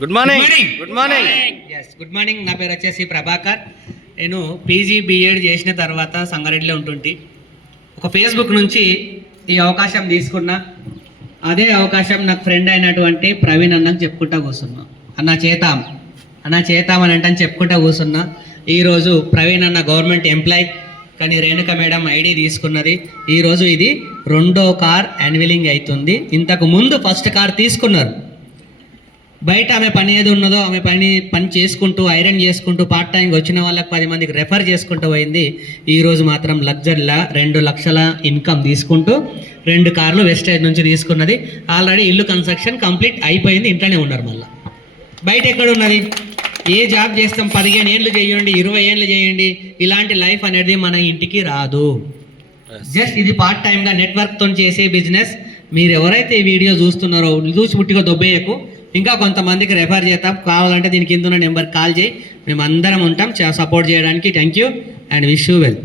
Good morning. Good morning. Yes, good morning. నా పేరు వచ్చేసి ప్రభాకర్. నేను పీజీ బీఎడ్ చేసిన తర్వాత సంగారెడ్డిలో ఉంటుంటి. ఒక ఫేస్బుక్ నుంచి ఈ అవకాశం తీసుకున్నా. అదే అవకాశం నాకు ఫ్రెండ్ అయినటువంటి ప్రవీణ్ అన్నకు చెప్పుకుంటా కూర్చున్నా. అన్న చేతాం అని అంటే చెప్పుకుంటా కూర్చున్నా. ఈరోజు ప్రవీణ్ అన్న గవర్నమెంట్ ఎంప్లాయ్, కానీ రేణుక మేడం ఐడి తీసుకున్నది. ఈరోజు ఇది 2వ కార్ యాన్యువలింగ్ అవుతుంది. ఇంతకు ముందు ఫస్ట్ కార్ తీసుకున్నారు. బయట ఆమె పని ఏది ఉన్నదో ఆమె పని చేసుకుంటూ ఐరన్ చేసుకుంటూ పార్ట్ టైంకి వచ్చిన వాళ్ళకి 10 మందికి రెఫర్ చేసుకుంటూ పోయింది. ఈరోజు మాత్రం లగ్జరీలా 2 లక్షల ఇన్కమ్ తీసుకుంటూ 2 కార్లు వెస్టేజ్ నుంచి తీసుకున్నది. ఆల్రెడీ ఇల్లు కన్స్ట్రక్షన్ కంప్లీట్ అయిపోయింది. ఇంట్లోనే ఉన్నారు. మళ్ళీ బయట ఎక్కడ ఉన్నది? ఏ జాబ్ చేస్తాం? 15 ఏళ్ళు చేయండి, 20 ఏళ్ళు చేయండి, ఇలాంటి లైఫ్ అనేది మన ఇంటికి రాదు. జస్ట్ ఇది పార్ట్ టైంగా నెట్వర్క్తో చేసే బిజినెస్. మీరు ఎవరైతే ఈ వీడియో చూస్తున్నారో చూసి పుట్టిగా దొబ్బేయకు. ఇంకా కొంతమందికి రెఫర్ చేస్తాం. కావాలంటే దీని కింద ఉన్న నెంబర్కి కాల్ చేయి. మేము అందరం ఉంటాం సపోర్ట్ చేయడానికి. Thank you and wish you well.